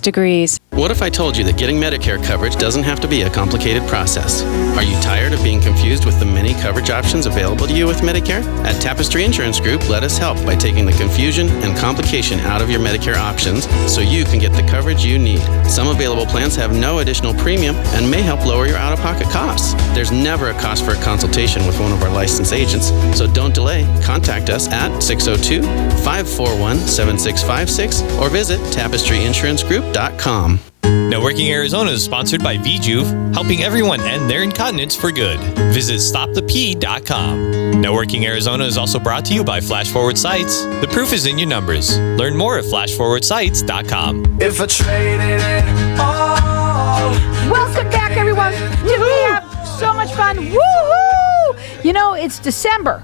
degrees. What if I told you that getting Medicare coverage doesn't have to be a complicated process? Are you tired of being confused with the many coverage options available to you with Medicare? At Tapestry Insurance Group, let us help by taking the confusion and complication out of your Medicare options so you can get the coverage you need. Some available plans have no additional premium and may help lower your out-of-pocket costs. There's never a cost for a consultation with one of our licensed agents, so don't delay. Contact us at 602-541-7656 or visit tapestryinsuranceGroup.com. Networking Arizona is sponsored by VJuve, helping everyone end their incontinence for good. Visit stopthep.com. Networking Arizona is also brought to you by Flash Forward Sites. The proof is in your numbers. Learn more at flashforwardsites.com. If I traded it all. Welcome back, everyone. Did we have so much fun? Woo-hoo! You know, it's December,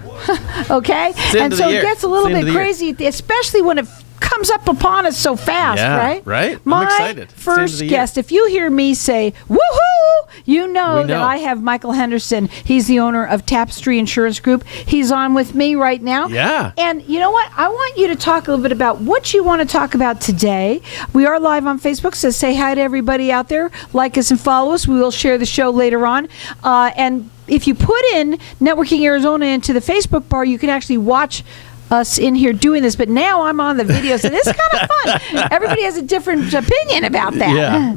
okay? And so it gets a little bit crazy, especially when it comes up upon us so fast, right? Right? My I'm excited. first guest, if you hear me say, woohoo, you know that I have Michael Henderson. He's the owner of Tapestry Insurance Group. He's on with me right now. Yeah. And you know what? I want you to talk a little bit about what you want to talk about today. We are live on Facebook, so say hi to everybody out there. Like us and follow us. We will share the show later on. And if you put in Networking Arizona into the Facebook bar, you can actually watch us in here doing this, but now I'm on the video, so this is kind of fun. Everybody has a different opinion about that. Yeah.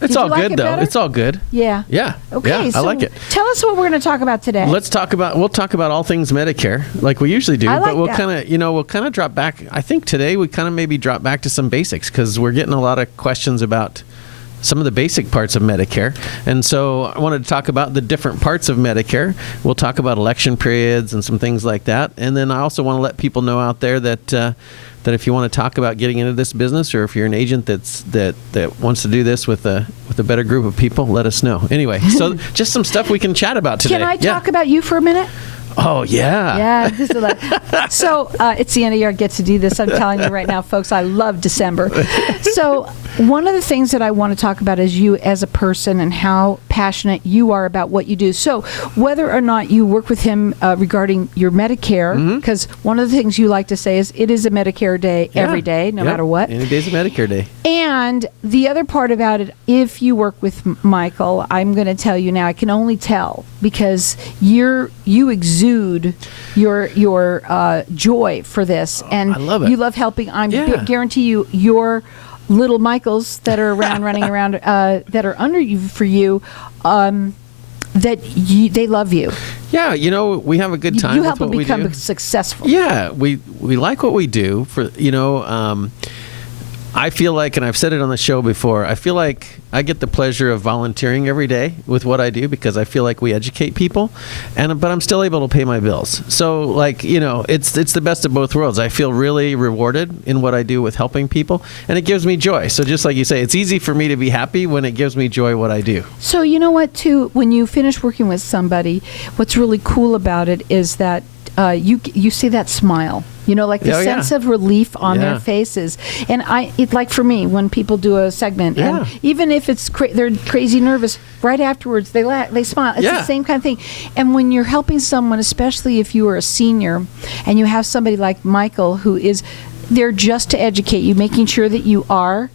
It's all good, though. Better? It's all good. Yeah. Yeah. Okay. Yeah, so I like it. Tell us what we're going to talk about today. We'll talk about all things Medicare, like we usually do. I like but we'll that. we'll kind of drop back. I think today we kind of maybe drop back to some basics because we're getting a lot of questions about some of the basic parts of Medicare. And so I wanted to talk about the different parts of Medicare. We'll talk about election periods and some things like that. And then I also want to let people know out there that if you want to talk about getting into this business, or if you're an agent that wants to do this with a better group of people, let us know. Anyway, so just some stuff we can chat about today. Can I talk about you for a minute? Oh, yeah. Yeah. So it's the end of the year. I get to do this. I'm telling you right now, folks, I love December. So one of the things that I want to talk about is you as a person and how passionate you are about what you do. So whether or not you work with him regarding your Medicare, because one of the things you like to say is it is a Medicare day every day, no matter what. Any day's a Medicare day. And the other part about it, if you work with Michael, I'm going to tell you now, I can only tell because you exude your joy for this, and I love it. You love helping. I guarantee you, your little Michaels that are around, running around, that are under you for you, they love you. Yeah, we have a good time. You help with them what become we do. successful. Yeah, we like what we do. I feel like, and I've said it on the show before, I feel like I get the pleasure of volunteering every day with what I do because I feel like we educate people, but I'm still able to pay my bills. So, it's the best of both worlds. I feel really rewarded in what I do with helping people, and it gives me joy. So just like you say, it's easy for me to be happy when it gives me joy what I do. So you know what, too, when you finish working with somebody, what's really cool about it is that you see that smile. The sense of relief on their faces. And like for me, when people do a segment, and even if it's they're crazy nervous, right afterwards they smile. It's the same kind of thing. And when you're helping someone, especially if you are a senior, and you have somebody like Michael who is there just to educate you, making sure that you are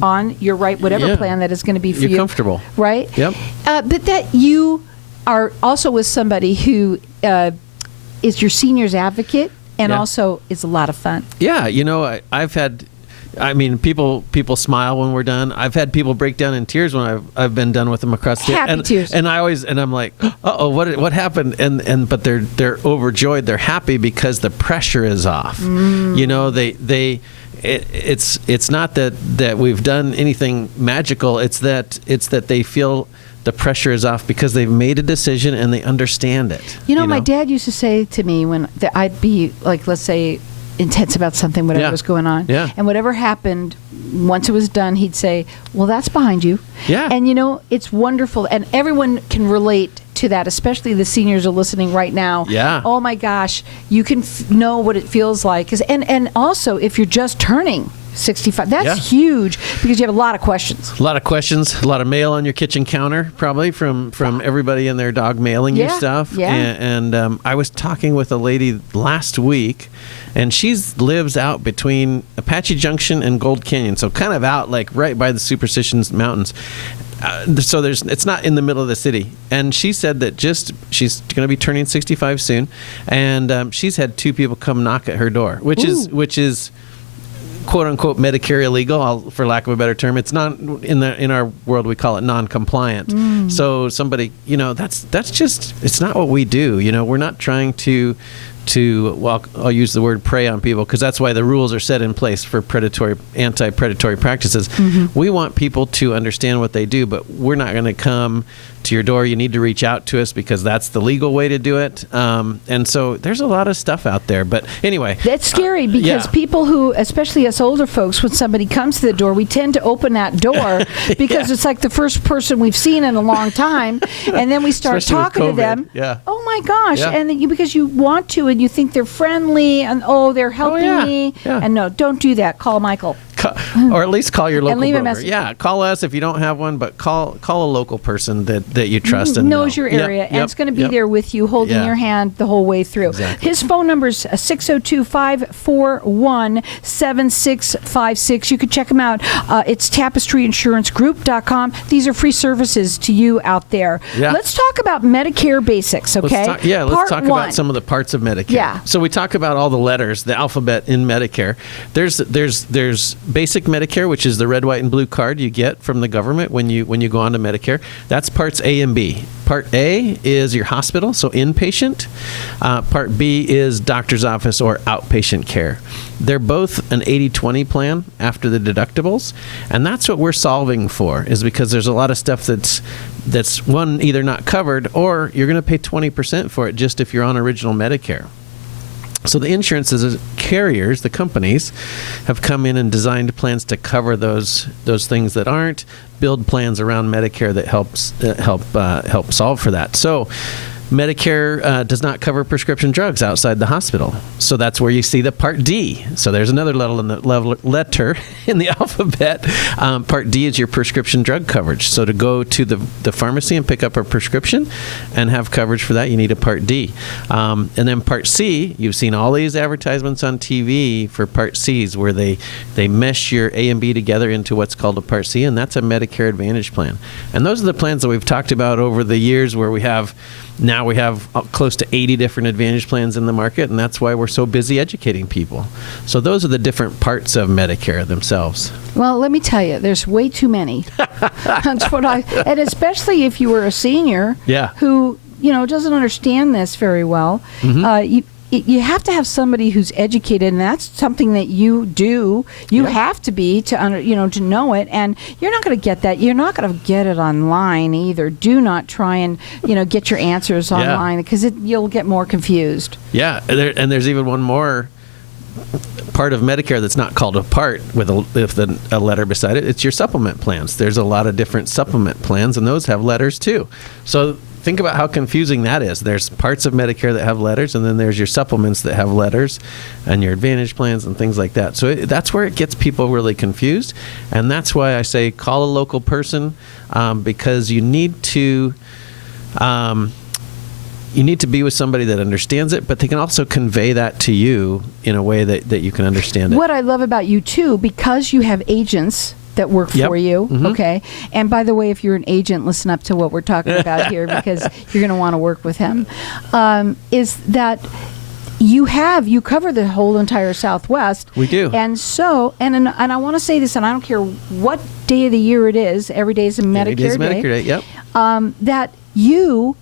on your right whatever plan that is going to be for you. You're comfortable. Right? Yep. But that you are also with somebody who is your senior's advocate. And also, it's a lot of fun. Yeah, I've had, people smile when we're done. I've had people break down in tears when I've been done with them across the happy tears. And I'm like, what happened? But they're overjoyed. They're happy because the pressure is off. It's not that we've done anything magical. It's that they feel the pressure is off because they've made a decision and they understand it. My dad used to say to me when I'd be like, let's say, intense about something, whatever was going on. Yeah. And whatever happened, once it was done, he'd say, well, that's behind you. Yeah. And, it's wonderful. And everyone can relate to that, especially the seniors are listening right now. Yeah. Oh, my gosh. You can know what it feels like. And also, if you're just turning 65. That's Yeah. huge because you have a lot of questions. A lot of questions, a lot of mail on your kitchen counter, probably from everybody and their dog mailing you Yeah, stuff. yeah. And I was talking with a lady last week, and she lives out between Apache Junction and Gold Canyon, so kind of out like right by the Superstitions Mountains. So it's not in the middle of the city. And she said that she's going to be turning 65 soon, and she's had 2 people come knock at her door, which is quote unquote Medicare illegal, for lack of a better term. It's not in our world, we call it non-compliant. So somebody, that's just, it's not what we do. We're not trying to well, I'll use the word prey on people, because that's why the rules are set in place for anti-predatory practices. We want people to understand what they do, but we're not going to come to your door. You need to reach out to us because that's the legal way to do it. And so there's a lot of stuff out there. But anyway. That's scary because people who, especially us older folks, when somebody comes to the door, we tend to open that door because it's like the first person we've seen in a long time. And then we start Especially talking to them. Yeah. Oh my gosh. Yeah. And because you want to and you think they're friendly and they're helping me. Yeah. And no, don't do that. Call Michael. Or at least call your local leave a broker. message. Yeah, call us if you don't have one, but call a local person that you trust and knows know. your area and it's going to be there with you, holding your hand the whole way through. Exactly. His phone number is 602-541-7656. You can check him out. It's TapestryInsuranceGroup.com. These are free services to you out there. Yeah. Let's talk about Medicare basics, okay? Let's talk about some of the parts of Medicare. Yeah. So we talk about all the letters, the alphabet in Medicare. There's basic Medicare, which is the red, white, and blue card you get from the government when you go on to Medicare. That's parts A and B. Part A is your hospital, so inpatient. Part B is doctor's office or outpatient care. They're both an 80-20 plan after the deductibles, and that's what we're solving for, is because there's a lot of stuff that's one, either not covered, or you're going to pay 20% for it just if you're on original Medicare. So the insurances, carriers, the companies, have come in and designed plans to cover those things that aren't, build plans around Medicare that help solve for that. So Medicare does not cover prescription drugs outside the hospital. So that's where you see the Part D. So there's another letter in the alphabet. Part D is your prescription drug coverage. So to go to the pharmacy and pick up a prescription and have coverage for that, you need a Part D. And then Part C, you've seen all these advertisements on TV for Part Cs where they mesh your A and B together into what's called a Part C, and that's a Medicare Advantage plan. And those are the plans that we've talked about over the years, where we have close to 80 different Advantage plans in the market, and that's why we're so busy educating people. So those are the different parts of Medicare themselves. Well, let me tell you, there's way too many. That's what and especially if you were a senior who, doesn't understand this very well. You have to have somebody who's educated, and that's something that you do. You have to be to know it, and you're not going to get that. You're not going to get it online either. Do not try and get your answers online because you'll get more confused. Yeah, and there's even one more part of Medicare that's not called a part with a letter beside it. It's your supplement plans. There's a lot of different supplement plans, and those have letters too. So think about how confusing that is. There's parts of Medicare that have letters, and then there's your supplements that have letters, and your Advantage plans and things like that. So that's where it gets people really confused, and that's why I say call a local person, because you need to be with somebody that understands it, but they can also convey that to you in a way that you can understand it. What I love about you too, because you have agents that work for you, okay? And by the way, if you're an agent, listen up to what we're talking about here, because you're going to want to work with him, is that you cover the whole entire Southwest. We do. And so, and I want to say this, and I don't care what day of the year it is, every day is a Medicare day. Medicare Day, yep. That you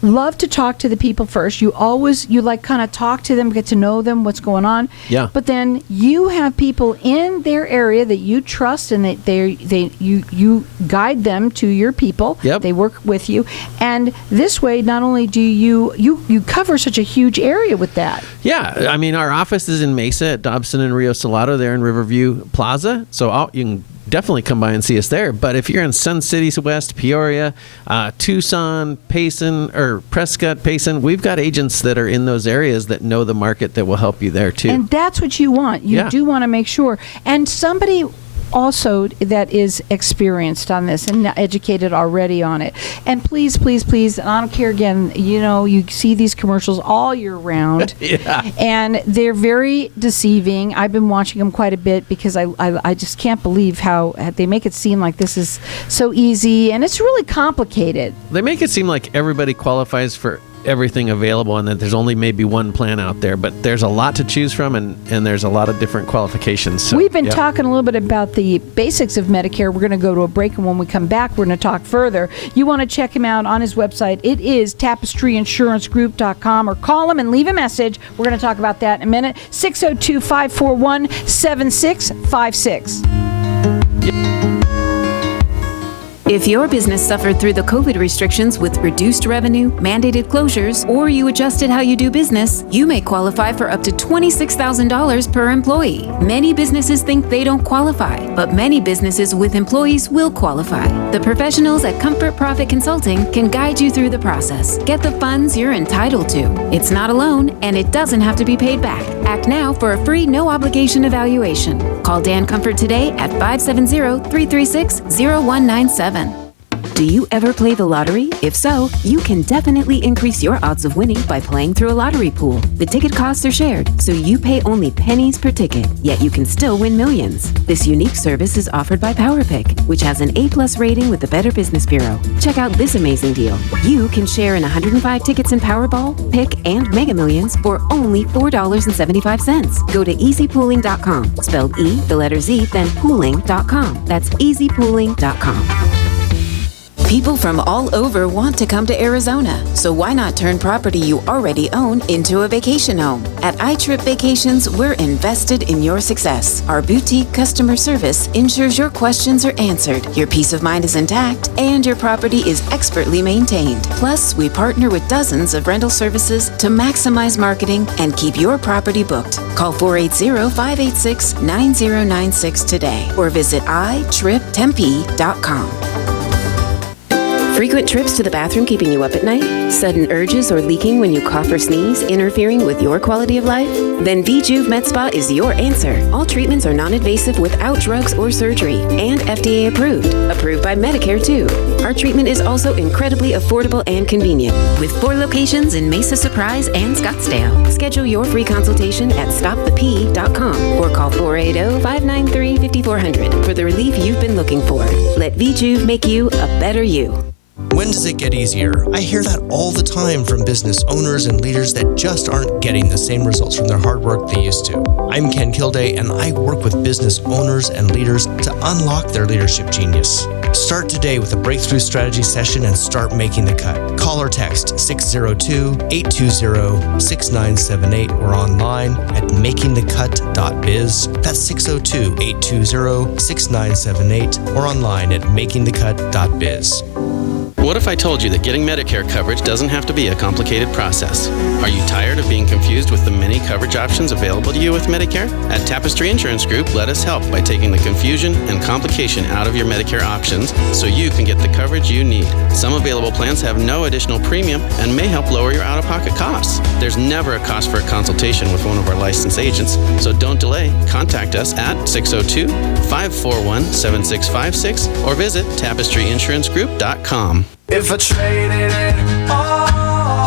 love to talk to the people first. You kind of talk to them, get to know them, what's going on. Yeah. But then you have people in their area that you trust, and that you guide them to your people. Yep. They work with you, and this way, not only do you cover such a huge area with that. Yeah, I mean, our office is in Mesa at Dobson and Rio Salado, there in Riverview Plaza. So you can definitely come by and see us there. But if you're in Sun City West, Peoria, Tucson, Payson, or Prescott, Payson, we've got agents that are in those areas that know the market that will help you there too. And that's what you want. You do want to make sure. And somebody also that is experienced on this and educated already on it. And please, please, please, and I don't care again, you see these commercials all year round. And they're very deceiving. I've been watching them quite a bit because I just can't believe how they make it seem like this is so easy, and it's really complicated. They make it seem like everybody qualifies for everything available and that there's only maybe one plan out there, but there's a lot to choose from, and there's a lot of different qualifications. So, we've been talking a little bit about the basics of Medicare. We're going to go to a break, and when we come back, we're going to talk further. You want to check him out on his website. It is tapestryinsurancegroup.com, or call him and leave a message. We're going to talk about that in a minute. 602-541-7656. If your business suffered through the COVID restrictions with reduced revenue, mandated closures, or you adjusted how you do business, you may qualify for up to $26,000 per employee. Many businesses think they don't qualify, but many businesses with employees will qualify. The professionals at Comfort Profit Consulting can guide you through the process. Get the funds you're entitled to. It's not a loan, and it doesn't have to be paid back. Act now for a free, no-obligation evaluation. Call Dan Comfort today at 570-336-0197. Do you ever play the lottery? If so, you can definitely increase your odds of winning by playing through a lottery pool. The ticket costs are shared, so you pay only pennies per ticket, yet you can still win millions. This unique service is offered by PowerPick, which has an A+ rating with the Better Business Bureau. Check out this amazing deal. You can share in 105 tickets in Powerball, Pick, and Mega Millions for only $4.75. Go to easypooling.com, spelled E, the letter Z, then pooling.com. That's easypooling.com. People from all over want to come to Arizona, so why not turn property you already own into a vacation home? At iTrip Vacations, we're invested in your success. Our boutique customer service ensures your questions are answered, your peace of mind is intact, and your property is expertly maintained. Plus, we partner with dozens of rental services to maximize marketing and keep your property booked. Call 480-586-9096 today or visit itriptempe.com. Frequent trips to the bathroom keeping you up at night? Sudden urges or leaking when you cough or sneeze, interfering with your quality of life? Then VJuve Med Spa is your answer. All treatments are non-invasive without drugs or surgery and FDA approved. Approved by Medicare too. Our treatment is also incredibly affordable and convenient. With 4 locations in Mesa Surprise and Scottsdale. Schedule your free consultation at stopthep.com or call 480-593-5400 for the relief you've been looking for. Let VJuve make you a better you. When does it get easier? I hear that all the time from business owners and leaders that just aren't getting the same results from their hard work they used to. I'm Ken Kilday, and I work with business owners and leaders to unlock their leadership genius. Start today with a breakthrough strategy session and start making the cut. Call or text 602-820-6978 or online at makingthecut.biz. That's 602-820-6978 or online at makingthecut.biz. What if I told you that getting Medicare coverage doesn't have to be a complicated process? Are you tired of being confused with the many coverage options available to you with Medicare? At Tapestry Insurance Group, let us help by taking the confusion and complication out of your Medicare options so you can get the coverage you need. Some available plans have no additional premium and may help lower your out-of-pocket costs. There's never a cost for a consultation with one of our licensed agents, so don't delay. Contact us at 602-541-7656 or visit tapestryinsurancegroup.com. If I traded it all.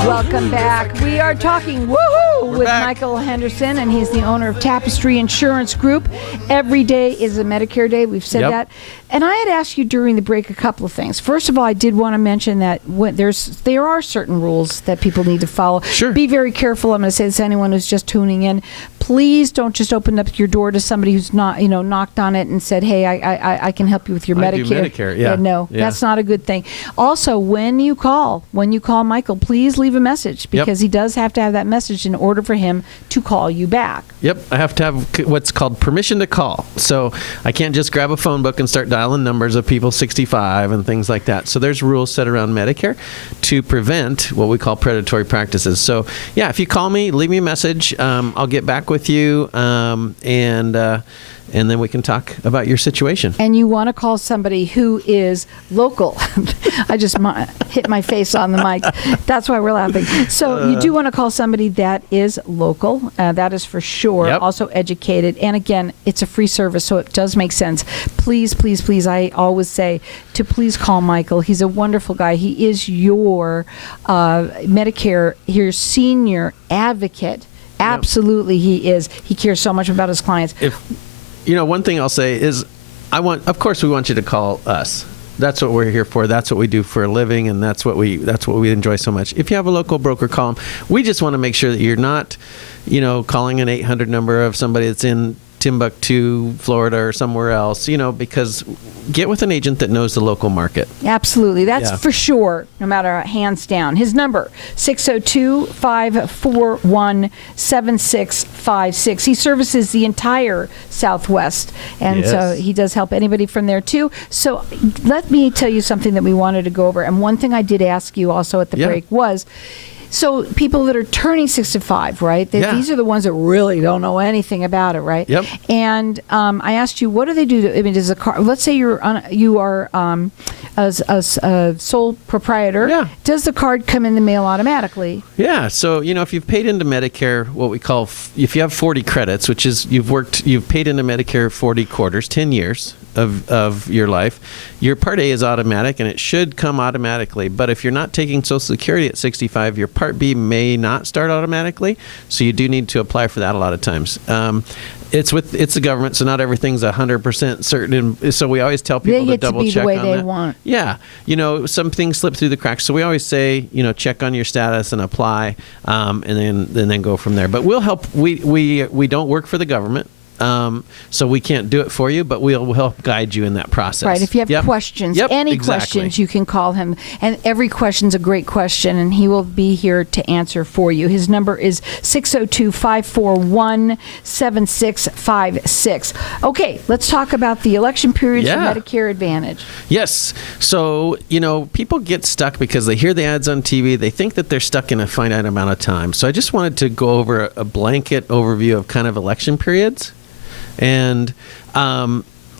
Welcome back. We are talking woohoo with Michael Henderson, and he's the owner of Tapestry Insurance Group. Every day is a Medicare day. We've said that. And I had asked you during the break a couple of things. First of all, I did want to mention that there are certain rules that people need to follow. Sure. Be very careful. I'm going to say this to anyone who's just tuning in. Please don't just open up your door to somebody who's not, knocked on it and said, "Hey, I can help you with your Medicare." I do Medicare. Yeah. No, that's not a good thing. Also, when you call Michael, please leave a message, because he does have to have that message in order for him to call you back. Yep, I have to have what's called permission to call. So I can't just grab a phone book and start dialing numbers of people 65 and things like that. So there's rules set around Medicare to prevent what we call predatory practices. So yeah, if you call me, leave me a message. I'll get back with you, and then we can talk about your situation. And you want to call somebody who is local. I just hit my face on the mic. That's why we're laughing. So you do want to call somebody that is local. That is for sure. Yep. Also educated. And again, it's a free service, so it does make sense. Please, please, please, I always say to please call Michael. He's a wonderful guy. He is your Medicare, your senior advocate. Absolutely, he is. He cares so much about his clients. One thing I'll say is, of course, we want you to call us. That's what we're here for. That's what we do for a living, and that's what we enjoy so much. If you have a local broker, call them. We just want to make sure that you're not, calling an 800 number of somebody that's in Timbuktu, Florida, or somewhere else, because get with an agent that knows the local market. Absolutely. That's for sure, no matter, hands down. His number, 602-541-7656. He services the entire Southwest, and so he does help anybody from there, too. So let me tell you something that we wanted to go over. And one thing I did ask you also at the break was, so people that are turning 65, right? These are the ones that really don't know anything about it, right? Yep. And I asked you, what do they do? Does a car? Let's say you are a sole proprietor. Yeah. Does the card come in the mail automatically? Yeah. So if you've paid into Medicare, what we call, if you have 40 credits, which is you've paid into Medicare 40 quarters, 10 years of your life, your Part A is automatic, and it should come automatically. But if you're not taking Social Security at 65, your Part B may not start automatically, so you do need to apply for that a lot of times. It's the government, so not everything's 100% certain. And so we always tell people to double check on that. They get to be the way they want. Yeah, some things slip through the cracks. So we always say, check on your status and apply, and then go from there. But we'll help. We don't work for the government. So we can't do it for you, but we'll help guide you in that process. Right. If you have questions, questions, you can call him. And every question's a great question, and he will be here to answer for you. His number is 602-541-7656. Okay, let's talk about the election periods for Medicare Advantage. Yes. So, people get stuck because they hear the ads on TV. They think that they're stuck in a finite amount of time. So I just wanted to go over a blanket overview of kind of election periods, and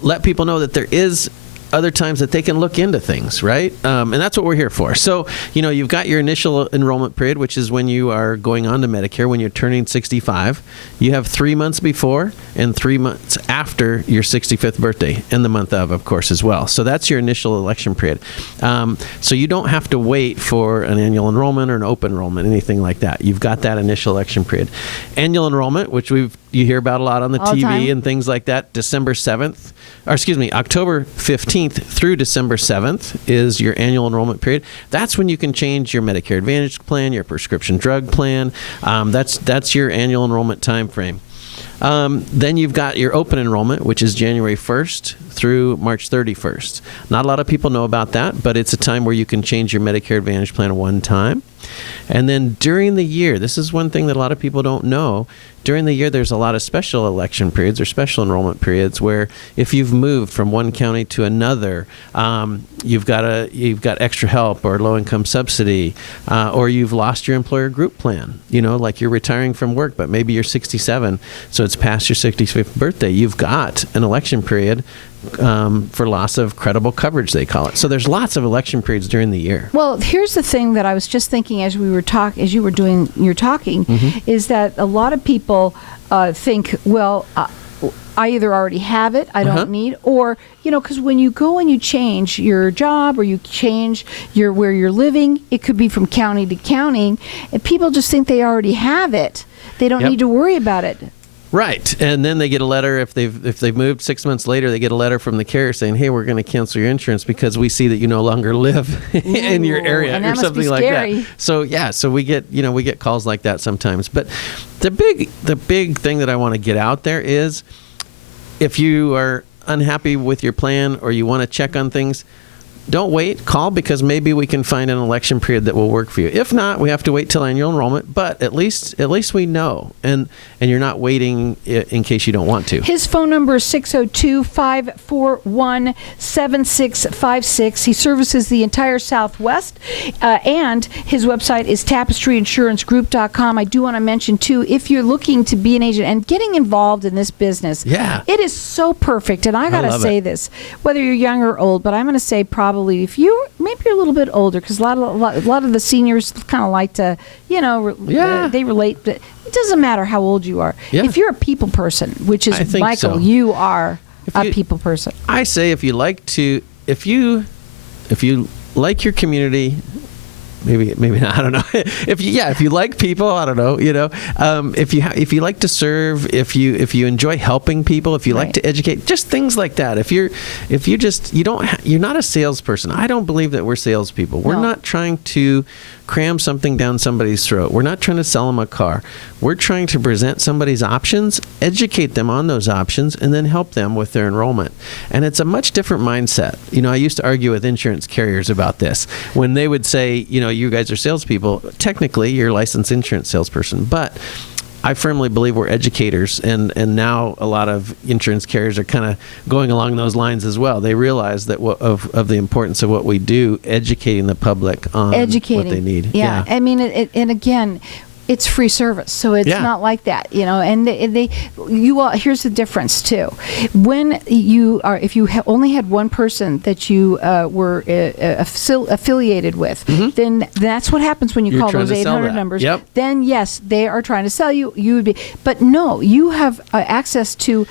let people know that there is other times that they can look into things, right? And that's what we're here for. So, you've got your initial enrollment period, which is when you are going on to Medicare, when you're turning 65. You have 3 months before and 3 months after your 65th birthday, and the month of course, as well. So that's your initial election period. So you don't have to wait for an annual enrollment or an open enrollment, anything like that. You've got that initial election period. Annual enrollment, which you hear about a lot on the TV and things like that, October 15th through December 7th is your annual enrollment period. That's when you can change your Medicare Advantage plan, your prescription drug plan. That's your annual enrollment time frame. Then you've got your open enrollment, which is January 1st through March 31st. Not a lot of people know about that, but it's a time where you can change your Medicare Advantage plan one time. And then during the year, this is one thing that a lot of people don't know. During the year, there's a lot of special election periods or special enrollment periods where if you've moved from one county to another, you've got extra help or low-income subsidy, or you've lost your employer group plan. Like you're retiring from work, but maybe you're 67, so it's past your 65th birthday. You've got an election period for loss of credible coverage, they call it. So there's lots of election periods during the year. Well, here's the thing that I was just thinking as you were doing your talking, is that a lot of people think, well, I either already have it, I don't need, or, because when you go and you change your job or you change where you're living, it could be from county to county, and people just think they already have it. They don't need to worry about it. Right. And then they get a letter, if they've moved 6 months later, they get a letter from the carrier saying, hey, we're going to cancel your insurance because we see that you no longer live in your area, or something like that. So so we get calls like that sometimes. But the big thing that I want to get out there is, if you are unhappy with your plan or you want to check on things, don't wait. Call, because maybe we can find an election period that will work for you. If not, we have to wait till annual enrollment. But at least we know, and you're not waiting in case you don't want to. His phone number is 602-541-7656. He services the entire Southwest, and his website is tapestryinsuranceGroup.com. I do want to mention too, if you're looking to be an agent and getting involved in this business, it is so perfect. And I gotta say this, whether you're young or old, but I'm going to say probably if you're a little bit older, because a lot of the seniors kind of like to, they relate. But it doesn't matter how old you are. Yeah. If you're a people person, which is Michael, you are a people person. I say if you like your community. Maybe not. I don't know. If you like people, I don't know. If you like to serve, if you enjoy helping people, if you like to educate, just things like that. You're not a salesperson. I don't believe that we're salespeople. We're not trying to cram something down somebody's throat. We're not trying to sell them a car. We're trying to present somebody's options, educate them on those options, and then help them with their enrollment. And it's a much different mindset. I used to argue with insurance carriers about this. When they would say, you guys are salespeople, technically you're a licensed insurance salesperson, but I firmly believe we're educators, and now a lot of insurance carriers are kind of going along those lines as well. They realize that of the importance of what we do, educating the public on what they need. Yeah. I mean, and again, it's free service, so it's not like that, And here's the difference too. When if you only had one person that you were affiliated with, then that's what happens when you call those 800 numbers. Yep. Then yes, they are trying to sell you. You would be, but no, you have access to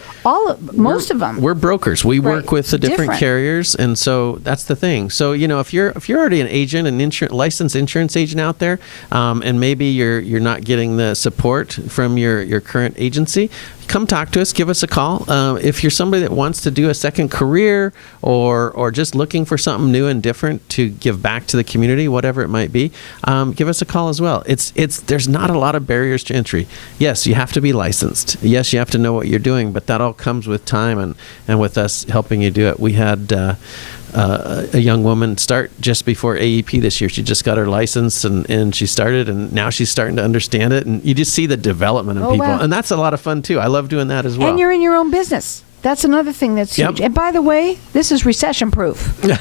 most of them. We're brokers. We work with the different carriers, and so that's the thing. So if you're already an agent, licensed insurance agent out there, and maybe you're not getting the support from your current agency, come talk to us. Give us a call. If you're somebody that wants to do a second career or just looking for something new and different to give back to the community, whatever it might be, give us a call as well. There's not a lot of barriers to entry. Yes, you have to be licensed. Yes, you have to know what you're doing, but that all comes with time and with us helping you do it. We had a young woman start just before AEP this year. She just got her license and she started, and now she's starting to understand it, and you just see the development in people. Wow. And that's a lot of fun too. I love doing that as well. And you're in your own business. That's another thing that's huge. And by the way, this is recession proof. It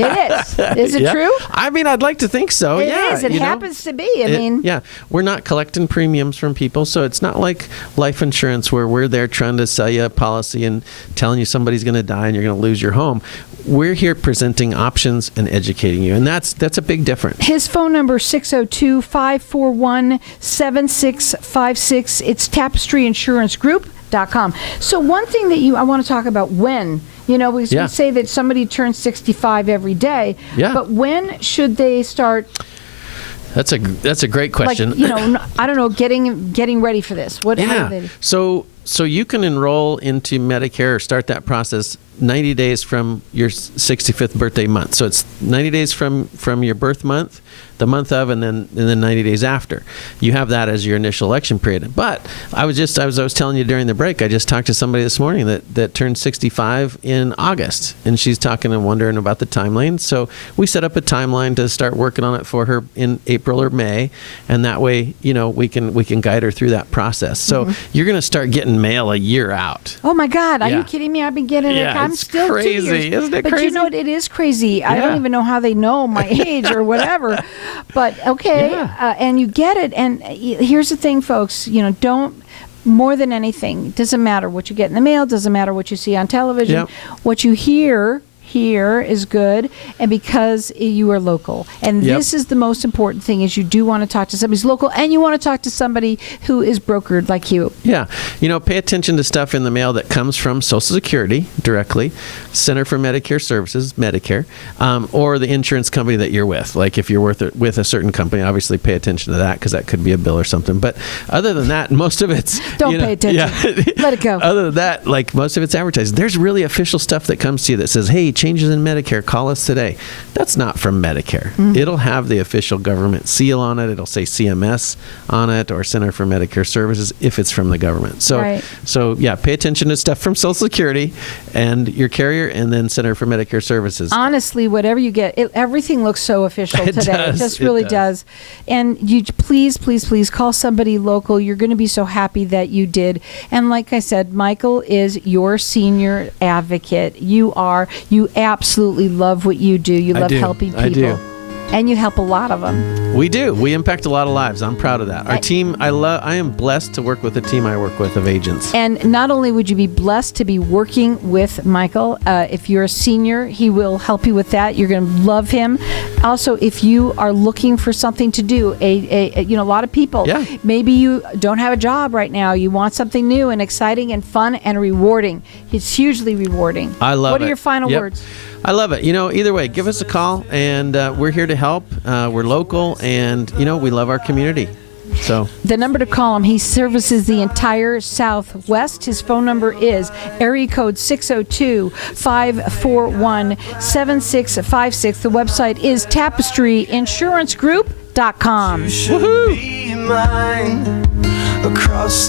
is. Is it true? I mean, I'd like to think so. It is. It happens to be. I mean, we're not collecting premiums from people, so it's not like life insurance where we're there trying to sell you a policy and telling you somebody's going to die and you're going to lose your home. We're here presenting options and educating you, and that's a big difference. His phone number is 602-541-7656. It's Tapestry Insurance Group.com. So one thing that I want to talk about when, we say that somebody turns 65 every day, but when should they start? That's a great question. I don't know, getting ready for this. So you can enroll into Medicare or start that process 90 days from your 65th birthday month. So it's 90 days from your birth month, the month of, and then 90 days after. You have that as your initial election period. But I was telling you during the break, I just talked to somebody this morning that turned 65 in August, and she's talking and wondering about the timeline. So we set up a timeline to start working on it for her in April or May, and that way, we can guide her through that process. So you're going to start getting mail a year out. Oh my God! Are you kidding me? I've been getting it. I'm still crazy, 2 years. Isn't it but crazy? You know what? It is crazy. I don't even know how they know my age or whatever. But okay, and you get it. And here's the thing, folks. Don't. More than anything, doesn't matter what you get in the mail. Doesn't matter what you see on television. What you hear here is good, and because you are local. And this is the most important thing, is you do want to talk to somebody who's local, and you want to talk to somebody who is brokered like you. Yeah. Pay attention to stuff in the mail that comes from Social Security directly, Center for Medicare Services, Medicare, or the insurance company that you're with. Like if you're with a certain company, obviously pay attention to that, because that could be a bill or something. But other than that, most of it's... Don't pay attention. Let it go. Other than that, like most of it's advertising. There's really official stuff that comes to you that says, hey, changes in Medicare. Call us today. That's not from Medicare. It'll have the official government seal on it. It'll say CMS on it or Center for Medicare Services if it's from the government. So, pay attention to stuff from Social Security and your carrier, and then Center for Medicare Services. Honestly, whatever you get, everything looks so official today. It just really does. And you please call somebody local. You're going to be so happy that you did. And like I said, Michael is your senior advocate. You absolutely love what you do. You love helping people. I do. And you help a lot of them. We do. We impact a lot of lives. I'm proud of that. Our team, I am blessed to work with the team I work with of agents. And not only would you be blessed to be working with Michael, if you're a senior, he will help you with that. You're going to love him. Also, if you are looking for something to do, a lot of people, maybe you don't have a job right now. You want something new and exciting and fun and rewarding. It's hugely rewarding. I love it. What are your final words? I love it. Either way, give us a call, and we're here to help. We're local, and, we love our community. So the number to call him, he services the entire Southwest. His phone number is area code 602-541-7656. The website is tapestryinsuranceGroup.com. You should be mine across